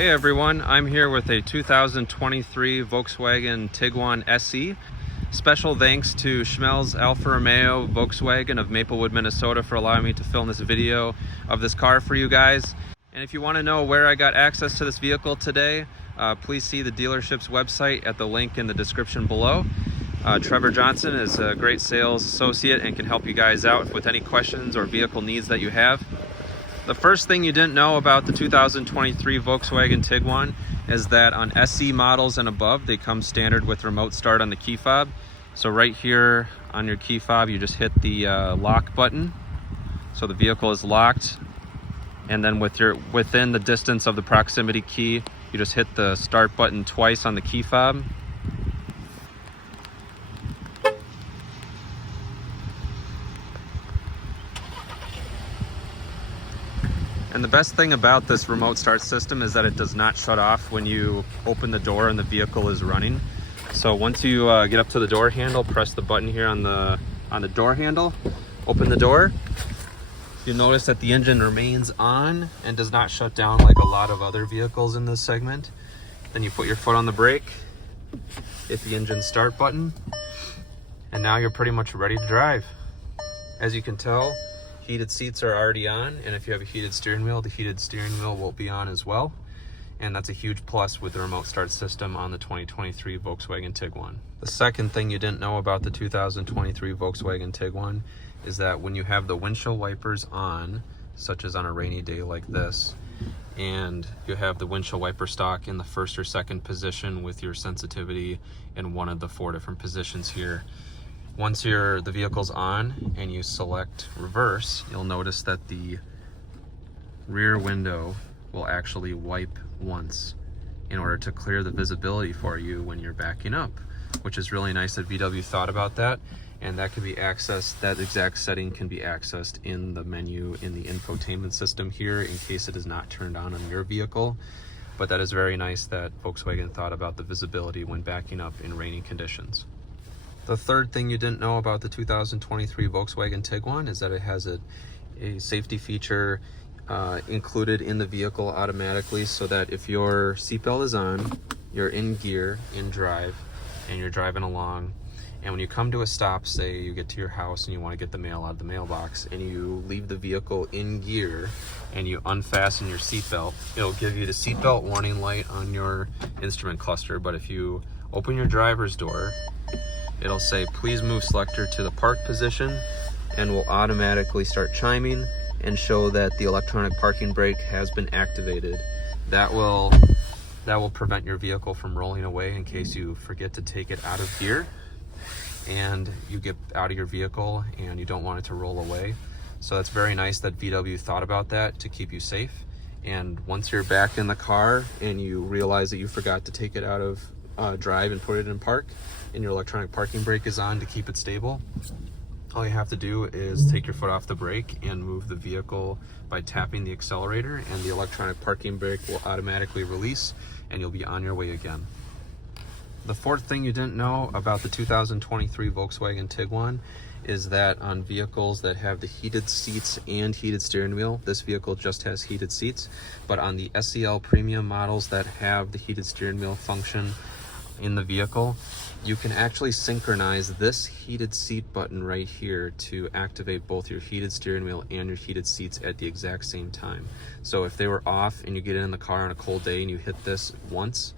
Hey everyone, I'm here with a 2023 Volkswagen Tiguan SE. Special thanks to Schmelz Alfa Romeo Volkswagen of Maplewood, Minnesota for allowing me to film this video of this car for you guys. And if you want to know where I got access to this vehicle today, please see the dealership's website at the link in the description below. Trevor Johnson is a great sales associate and can help you guys out with any questions or vehicle needs that you have. The first thing you didn't know about the 2023 Volkswagen Tiguan is that on SE models and above, they come standard with remote start on the key fob. So right here on your key fob, you just hit the lock button. So the vehicle is locked. And then within the distance of the proximity key, you just hit the start button twice on the key fob. And the best thing about this remote start system is that it does not shut off when you open the door and the vehicle is running. So once you get up to the door handle, press the button here on the door handle, open the door. You'll notice that the engine remains on and does not shut down like a lot of other vehicles in this segment. Then you put your foot on the brake, hit the engine start button, and now you're pretty much ready to drive. As you can tell, heated seats are already on, and if you have a heated steering wheel, the heated steering wheel will be on as well. And that's a huge plus with the remote start system on the 2023 Volkswagen Tiguan. The second thing you didn't know about the 2023 Volkswagen Tiguan is that when you have the windshield wipers on, such as on a rainy day like this, and you have the windshield wiper stock in the first or second position with your sensitivity in one of the 4 different positions here, once the vehicle's on and you select reverse, you'll notice that the rear window will actually wipe once in order to clear the visibility for you when you're backing up, which is really nice that VW thought about that. And that can be accessed, that exact setting can be accessed in the menu in the infotainment system here in case it is not turned on your vehicle. But that is very nice that Volkswagen thought about the visibility when backing up in rainy conditions. The third thing you didn't know about the 2023 Volkswagen Tiguan is that it has a safety feature included in the vehicle automatically, so that if your seatbelt is on, you're in gear, in drive, and you're driving along, and when you come to a stop, say you get to your house and you want to get the mail out of the mailbox, and you leave the vehicle in gear and you unfasten your seatbelt, it'll give you the seatbelt warning light on your instrument cluster. But if you open your driver's door, it'll say, please move selector to the park position, and will automatically start chiming and show that the electronic parking brake has been activated. That will prevent your vehicle from rolling away in case you forget to take it out of gear and you get out of your vehicle and you don't want it to roll away. So that's very nice that VW thought about that to keep you safe. And once you're back in the car and you realize that you forgot to take it out of drive and put it in park, and your electronic parking brake is on to keep it stable, all you have to do is take your foot off the brake and move the vehicle by tapping the accelerator, and the electronic parking brake will automatically release and you'll be on your way again. The fourth thing you didn't know about the 2023 Volkswagen Tiguan is that on vehicles that have the heated seats and heated steering wheel, this vehicle just has heated seats, but on the SEL premium models that have the heated steering wheel function in the vehicle, you can actually synchronize this heated seat button right here to activate both your heated steering wheel and your heated seats at the exact same time. So if they were off and you get in the car on a cold day and you hit this once,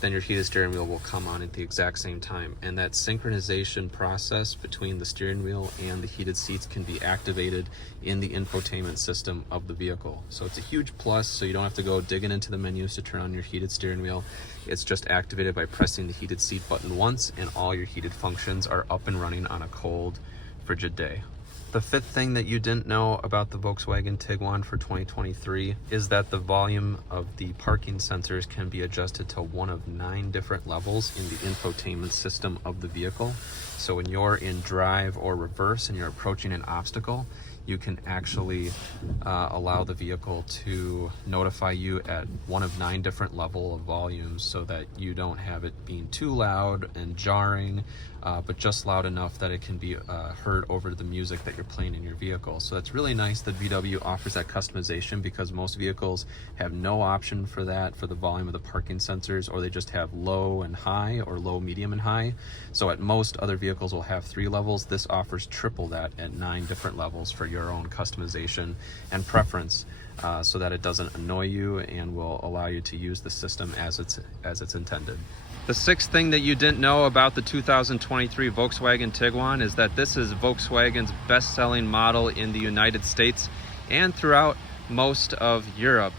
then your heated steering wheel will come on at the exact same time. And that synchronization process between the steering wheel and the heated seats can be activated in the infotainment system of the vehicle. So it's a huge plus, so you don't have to go digging into the menus to turn on your heated steering wheel. It's just activated by pressing the heated seat button once, and all your heated functions are up and running on a cold, frigid day. The fifth thing that you didn't know about the Volkswagen Tiguan for 2023 is that the volume of the parking sensors can be adjusted to one of 9 different levels in the infotainment system of the vehicle. So when you're in drive or reverse and you're approaching an obstacle, you can actually allow the vehicle to notify you at one of 9 different level of volumes, so that you don't have it being too loud and jarring, but just loud enough that it can be heard over the music that you're plane in your vehicle. So it's really nice that VW offers that customization, because most vehicles have no option for that, for the volume of the parking sensors, or they just have low and high, or low, medium, and high. So at most, other vehicles will have 3 levels. This offers triple that at 9 different levels for your own customization and preference, so that it doesn't annoy you and will allow you to use the system as it's intended. The 6th thing that you didn't know about the 2023 Volkswagen Tiguan is that this is Volkswagen's best-selling model in the United States and throughout most of Europe.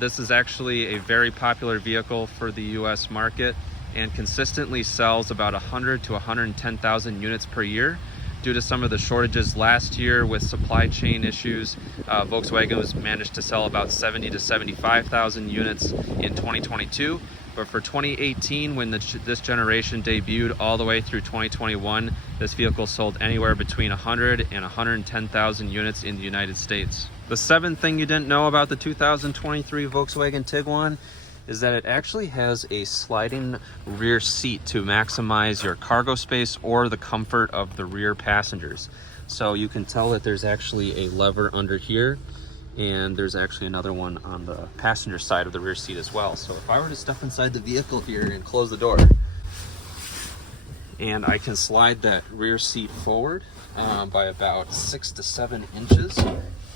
This is actually a very popular vehicle for the US market and consistently sells about 100 to 110,000 units per year. Due to some of the shortages last year with supply chain issues, Volkswagen was managed to sell about 70 to 75,000 units in 2022. But for 2018, when this generation debuted, all the way through 2021, this vehicle sold anywhere between 100 and 110,000 units in the United States. The 7th thing you didn't know about the 2023 Volkswagen Tiguan is that it actually has a sliding rear seat to maximize your cargo space or the comfort of the rear passengers. So you can tell that there's actually a lever under here, and there's actually another one on the passenger side of the rear seat as well. So if I were to step inside the vehicle here and close the door, and I can slide that rear seat forward by about 6 to 7 inches.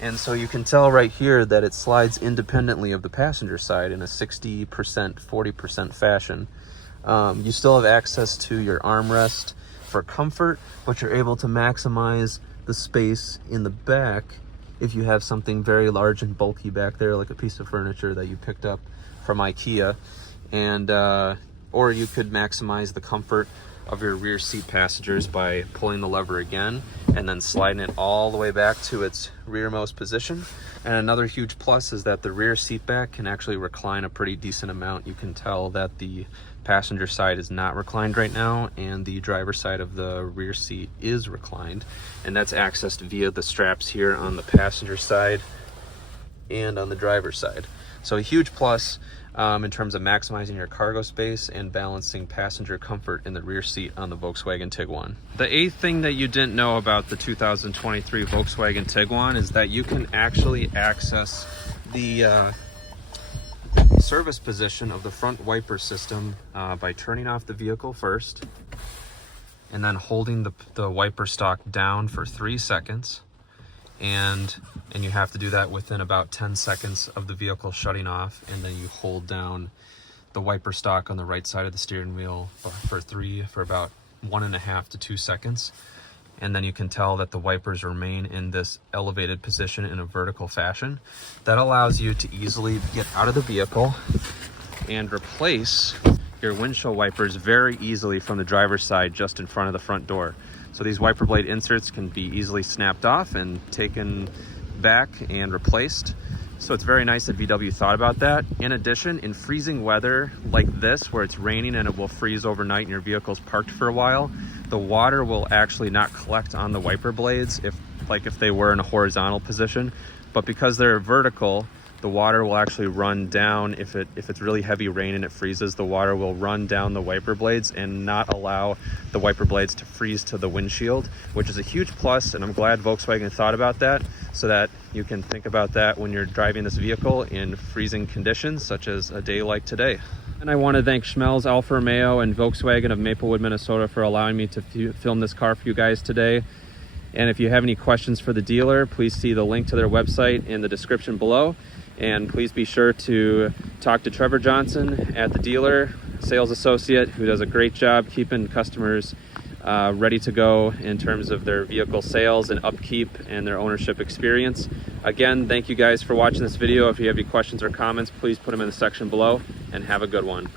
And so you can tell right here that it slides independently of the passenger side in a 60%, 40% fashion. You still have access to your armrest for comfort, but you're able to maximize the space in the back if you have something very large and bulky back there, like a piece of furniture that you picked up from IKEA. And or you could maximize the comfort of your rear seat passengers by pulling the lever again and then sliding it all the way back to its rearmost position. And another huge plus is that the rear seat back can actually recline a pretty decent amount. You can tell that the passenger side is not reclined right now, and the driver's side of the rear seat is reclined, and that's accessed via the straps here on the passenger side and on the driver's side. So a huge plus in terms of maximizing your cargo space and balancing passenger comfort in the rear seat on the Volkswagen Tiguan. The 8th thing that you didn't know about the 2023 Volkswagen Tiguan is that you can actually access the service position of the front wiper system by turning off the vehicle first and then holding the wiper stalk down for 3 seconds. And you have to do that within about 10 seconds of the vehicle shutting off, and then you hold down the wiper stalk on the right side of the steering wheel for about 1.5 to 2 seconds. And then you can tell that the wipers remain in this elevated position in a vertical fashion. That allows you to easily get out of the vehicle and replace your windshield wipers very easily from the driver's side just in front of the front door. So these wiper blade inserts can be easily snapped off and taken back and replaced. So it's very nice that VW thought about that. In addition, in freezing weather like this, where it's raining and it will freeze overnight and your vehicle's parked for a while, the water will actually not collect on the wiper blades if they were in a horizontal position. But because they're vertical, the water will actually run down. If it's really heavy rain and it freezes, the water will run down the wiper blades and not allow the wiper blades to freeze to the windshield, which is a huge plus, and I'm glad Volkswagen thought about that, so that you can think about that when you're driving this vehicle in freezing conditions, such as a day like today. And I want to thank Schmelz Alfa Romeo and Volkswagen of Maplewood, Minnesota for allowing me to film this car for you guys today. And if you have any questions for the dealer, please see the link to their website in the description below. And please be sure to talk to Trevor Johnson at the dealer, sales associate, who does a great job keeping customers ready to go in terms of their vehicle sales and upkeep and their ownership experience. Again, thank you guys for watching this video. If you have any questions or comments, please put them in the section below, and have a good one.